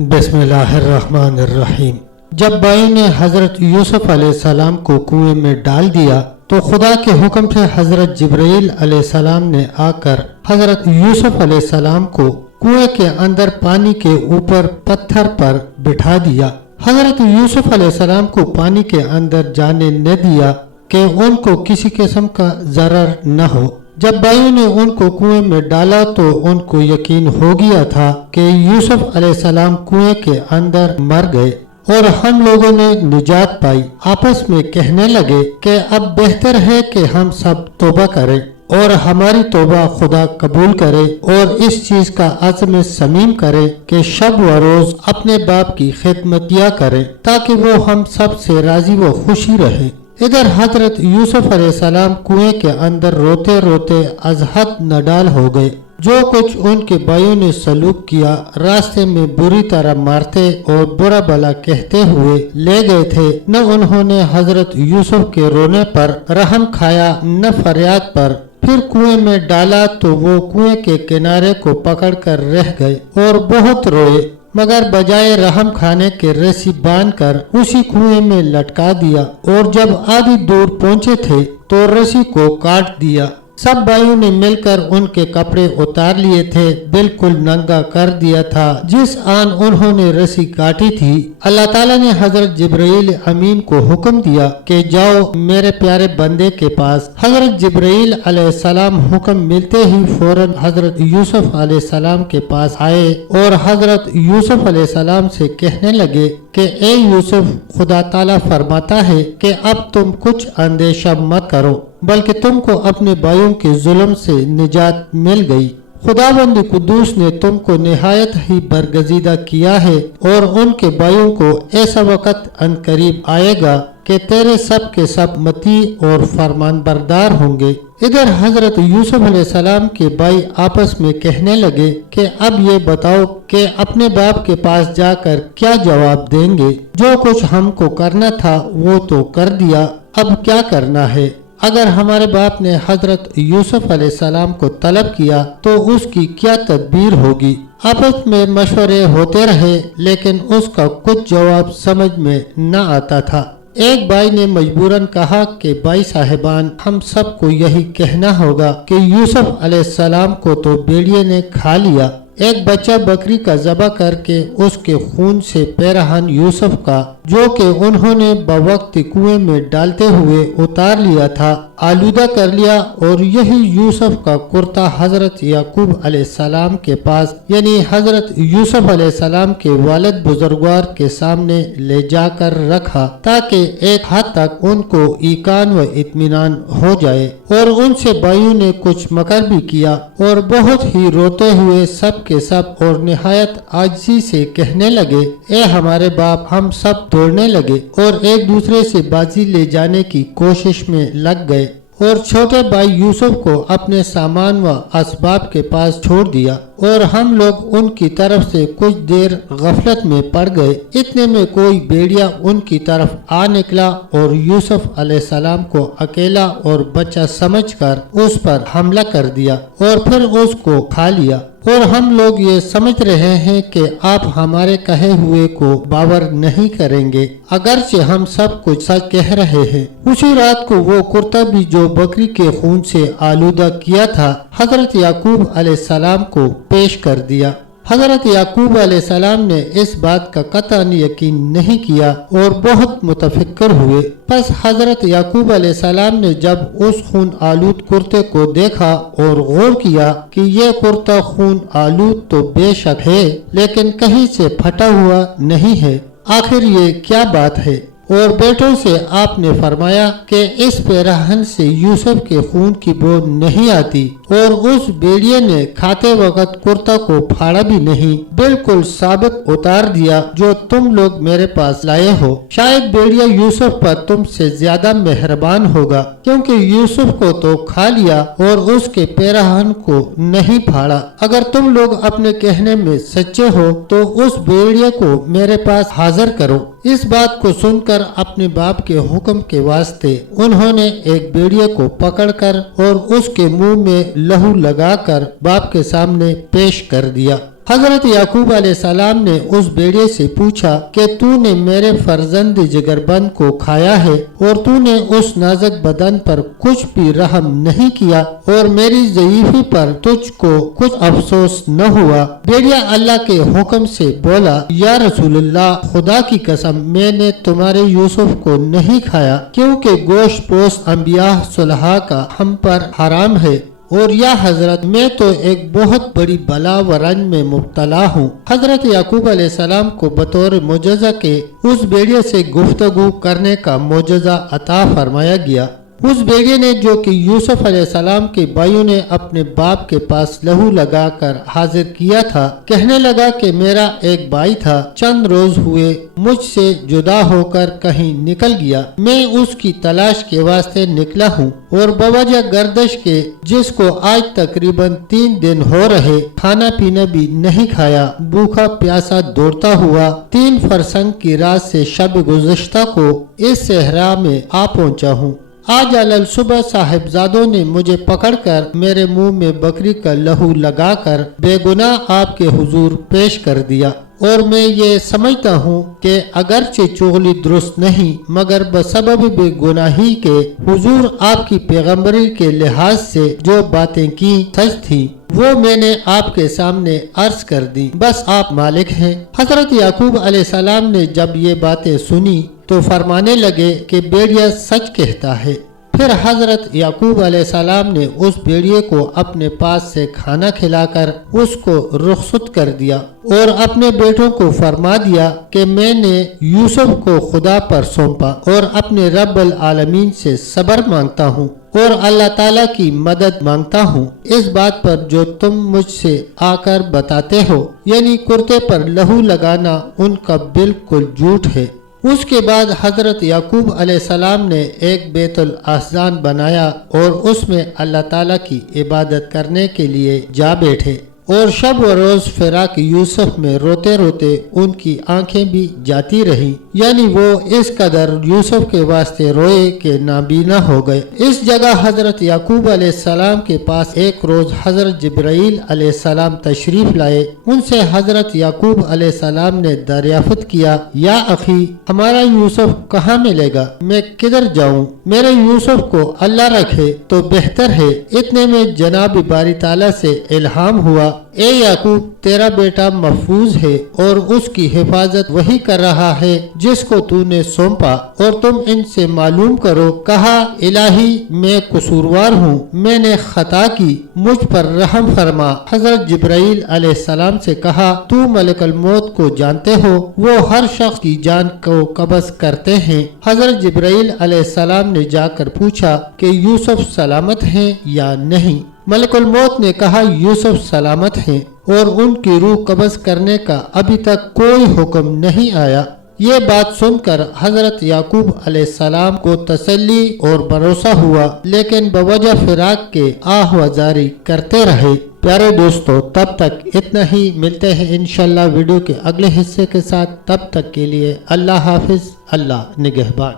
बिस्मिल्लाहिर्रहमानिर्रहीम। जब भाई ने हजरत यूसुफ अलैहिस्सलाम को कुएं में डाल दिया तो खुदा के हुक्म से हजरत जिब्राइल अलैहिस्सलाम ने आकर हजरत यूसुफ अलैहिस्सलाम को कुएं के अंदर पानी के ऊपर पत्थर पर बिठा दिया। हजरत यूसुफ अलैहिस्सलाम को पानी के अंदर जाने न दिया कि उनको किसी किस्म का जरर न हो। जब भाइयों ने उनको कुएं में डाला तो उनको यकीन हो गया था कि यूसुफ अलैहिस्सलाम कुएं के अंदर मर गए और हम लोगों ने निजात पाई। आपस में कहने लगे कि अब बेहतर है कि हम सब तौबा करें और हमारी तौबा खुदा कबूल करे और इस चीज का अज़्म समीम करे कि शब व रोज अपने बाप की खिदमत किया करें ताकि वो हम सब से राजी व खुशी रहे। इधर हजरत यूसुफ अलैहिस्सलाम कुएं के अंदर रोते रोते अजहद नडाल हो गए। जो कुछ उनके भाइयों ने सलूक किया, रास्ते में बुरी तरह मारते और बुरा भला कहते हुए ले गए थे, न उन्होंने हजरत यूसुफ के रोने पर रहम खाया न फरियाद पर। फिर कुएं में डाला तो वो कुएं के किनारे को पकड़कर रह गए और बहुत रोए, मगर बजाय रहम खाने के रस्सी बांधकर उसी कुएं में लटका दिया और जब आधी दूर पहुंचे थे तो रस्सी को काट दिया। सब भाइयों ने मिलकर उनके कपड़े उतार लिए थे, बिल्कुल नंगा कर दिया था जिस आन उन्होंने रस्सी काटी थी। अल्लाह ताला ने हजरत जिब्राइल अमीन को हुक्म दिया कि जाओ मेरे प्यारे बंदे के पास। हजरत जिब्राइल अलैहिस्सलाम हुक्म मिलते ही फौरन हजरत यूसुफ अलैहिस्सलाम के पास आए और हजरत यूसुफ अलैहिस्सलाम से कहने लगे कि ए यूसुफ, खुदा ताला फरमाता है कि अब तुम कुछ अंदेशा मत करो, बल्कि तुमको अपने भाइयों के जुल्म से निजात मिल गई। खुदाबंद कुद्दूस ने तुमको निहायत ही बरगजीदा किया है और उनके भाइयों को ऐसा वक्त अनकरीब आएगा कि तेरे सब के सब मती और फरमान बरदार होंगे। इधर हजरत यूसुफ अलैहिस्सलाम के भाई आपस में कहने लगे कि अब ये बताओ कि अपने बाप के पास जाकर क्या जवाब देंगे। जो कुछ हमको करना था वो तो कर दिया, अब क्या करना है। अगर हमारे बाप ने हजरत यूसुफ अलैहिस्सलाम को तलब किया तो उसकी क्या तदबीर होगी। आपस में मशवरे होते रहे लेकिन उसका कुछ जवाब समझ में न आता था। एक भाई ने मजबूरन कहा कि भाई साहिबान, हम सबको यही कहना होगा कि यूसुफ अलैहिस्सलाम को तो भेड़िए ने खा लिया। एक बच्चा बकरी का ज़बह करके उसके खून से पैरहन यूसुफ का, जो कि उन्होंने बवक्त कुएं में डालते हुए उतार लिया था, आलूदा कर लिया और यही यूसुफ का कुर्ता हजरत याकूब अलैहिस्सलाम के पास यानी हजरत यूसुफ अलैहिस्सलाम के वालिद बुजुर्गवार के सामने ले जाकर रखा ताकि एक हद तक उनको ईकान व इत्मीनान हो जाए। और उनसे भाइयों ने कुछ मकर भी किया और बहुत ही रोते हुए सब के सब और निहायत आजिज़ी से कहने लगे, ए हमारे बाप, हम सब दौड़ने लगे और एक दूसरे से बाजी ले जाने की कोशिश में लग गए और छोटे भाई यूसुफ को अपने सामान व असबाब के पास छोड़ दिया और हम लोग उनकी तरफ से कुछ देर गफलत में पड़ गए। इतने में कोई भेड़िया उनकी तरफ आ निकला और यूसुफ अलैहिस्सलाम को अकेला और बच्चा समझकर उस पर हमला कर दिया और फिर उसको खा लिया। और हम लोग ये समझ रहे हैं कि आप हमारे कहे हुए को बावर नहीं करेंगे, अगरचे हम सब कुछ सच कह रहे हैं। उसी रात को वो कुर्ता भी जो बकरी के खून से आलूदा किया था हजरत याकूब अलैहिस्सलाम को पेश कर दिया। हजरत याकूब अलैहिस्सलाम ने इस बात का कतई यकीन नहीं किया और बहुत मुतफिक्र हुए। बस हजरत याकूब अलैहिस्सलाम ने जब उस खून आलूद कुर्ते को देखा और गौर किया कि ये कुर्ता खून आलूद तो बेशक है लेकिन कहीं से फटा हुआ नहीं है, आखिर ये क्या बात है। और बेटों से आपने फरमाया कि इस पैरहन से यूसुफ के खून की बू नहीं आती और उस भेड़िए ने खाते वक्त कुर्ता को फाड़ा भी नहीं, बिल्कुल साबित उतार दिया जो तुम लोग मेरे पास लाए हो। शायद भेड़िया यूसुफ पर तुमसे ज्यादा मेहरबान होगा क्योंकि यूसुफ को तो खा लिया और उसके पैरहन को नहीं फाड़ा। अगर तुम लोग अपने कहने में सच्चे हो तो उस भेड़िए को मेरे पास हाजिर करो। इस बात को सुनकर अपने बाप के हुक्म के वास्ते उन्होंने एक भेड़िए को पकड़कर और उसके मुंह में लहू लगाकर बाप के सामने पेश कर दिया। हजरत याकूब अलैहिस्सलाम ने उस भेड़िए से पूछा कि तूने मेरे फर्जंद जिगरबंद को खाया है और तूने उस नाजुक बदन पर कुछ भी रहम नहीं किया और मेरी ज़ईफ़ी पर तुझको कुछ अफसोस न हुआ। भेड़िया अल्लाह के हुक्म से बोला, या रसूलुल्लाह, खुदा की कसम मैंने तुम्हारे यूसुफ को नहीं खाया, क्योंकि गोश्त पोस्त अंबिया सुलहा का हम पर हराम है। और या हजरत, मैं तो एक बहुत बड़ी बला व रंज में मुब्तला हूँ। हजरत याकूब अलैहिस्सलाम को बतौर मोजज़ा के उस भेड़िए से गुफ्तगू करने का मोजज़ा अता फरमाया गया। उस भेड़िए ने, जो कि यूसुफ अलैहिस्सलाम के भाइयों ने अपने बाप के पास लहू लगाकर हाजिर किया था, कहने लगा कि मेरा एक भाई था, चंद रोज हुए मुझसे जुदा होकर कहीं निकल गया। मैं उसकी तलाश के वास्ते निकला हूँ और बवजह गर्दिश के, जिसको आज तकरीबन 3 दिन हो रहे, खाना पीना भी नहीं खाया, भूखा प्यासा दौड़ता हुआ 3 फरसंग की रात से शब गुज़श्ता को इस सहरा में आ पहुँचा हूँ। आज अलल सुबह साहिबजादों ने मुझे पकड़कर मेरे मुंह में बकरी का लहू लगाकर बेगुनाह आपके हुजूर पेश कर दिया और मैं ये समझता हूँ कि अगरचे चुगली दुरुस्त नहीं, मगर बसबब बेगुनाही के हुजूर आपकी पैगम्बरी के लिहाज से जो बातें की सच थी, वो मैंने आपके सामने अर्ज कर दी। बस आप मालिक हैं। हजरत याकूब अलैहिस्सलाम ने जब ये बातें सुनी तो फरमाने लगे कि भेड़िया सच कहता है। फिर हजरत याकूब अलैहिस्सलाम ने उस भेड़िए को अपने पास से खाना खिलाकर उसको रुखसत कर दिया और अपने बेटों को फरमा दिया कि मैंने यूसुफ को खुदा पर सौंपा और अपने रब्बुल आलमीन से सब्र मांगता हूँ और अल्लाह ताला की मदद मांगता हूँ इस बात पर जो तुम मुझसे आकर बताते हो, यानी कुर्ते पर लहू लगाना उनका बिल्कुल झूठ है। उसके बाद हजरत याकूब अलैहिस्सलाम ने एक बैतुल अहज़ान बनाया और उसमें अल्लाह ताला की इबादत करने के लिए जा बैठे और शब व रोज फिराक यूसुफ में रोते रोते उनकी आंखें भी जाती रही, यानी वो इस कदर यूसुफ के वास्ते रोए कि नाबीना हो गए। इस जगह हजरत याकूब अलैहिस्सलाम के पास एक रोज हजरत जिब्राइल अलैहिस्सलाम तशरीफ लाए। उनसे हजरत याकूब अलैहिस्सलाम ने दरियाफ्त किया, या अखी, हमारा यूसुफ कहाँ मिलेगा? मैं किधर जाऊँ? मेरे यूसुफ को अल्लाह रखे तो बेहतर है। इतने में जनाब बारी ताला से इल्हाम हुआ, ए याकूब, तेरा बेटा महफूज है और उसकी हिफाजत वही कर रहा है जिसको तूने सौंपा, और तुम इनसे मालूम करो। कहा, इलाही, मैं कसूरवार हूँ, मैंने खता की, मुझ पर रहम फरमा। हजरत जिब्राइल अलैहिस्सलाम से कहा, तू मलकुल मौत को जानते हो, वो हर शख्स की जान को कब्ज़ करते हैं। हजरत जिब्राइल अलैहिस्सलाम ने जाकर पूछा कि यूसुफ सलामत हैं या नहीं। मलकुल मौत ने कहा, यूसुफ सलामत हैं और उनकी रूह कब्ज़ करने का अभी तक कोई हुक्म नहीं आया। ये बात सुनकर हजरत याकूब अलैहिस्सलाम को तसल्ली और भरोसा हुआ, लेकिन बवजह फिराक के आह जारी करते रहे। प्यारे दोस्तों, तब तक इतना ही। मिलते हैं इंशाल्लाह वीडियो के अगले हिस्से के साथ। तब तक के लिए अल्लाह हाफिज, अल्लाह निगहबान।